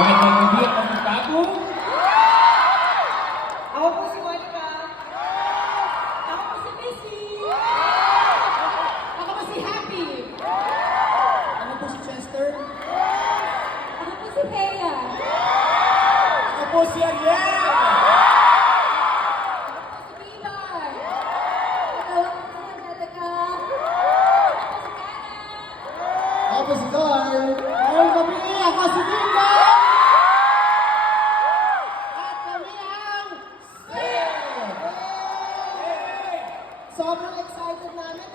Magandang gabi at ang bago. Ako po si Monica. Ako po si Missy. Ako po si Happy. Ako po si Chester. Ako po si Thea. Ako po si Ariel. Ako po si Bibar. Ako po si Angelica. Ako po si Kana. Ako po si Dar. Ngayong gabi, ako si Dinda. At kami ang Stay! Sobrang excited namin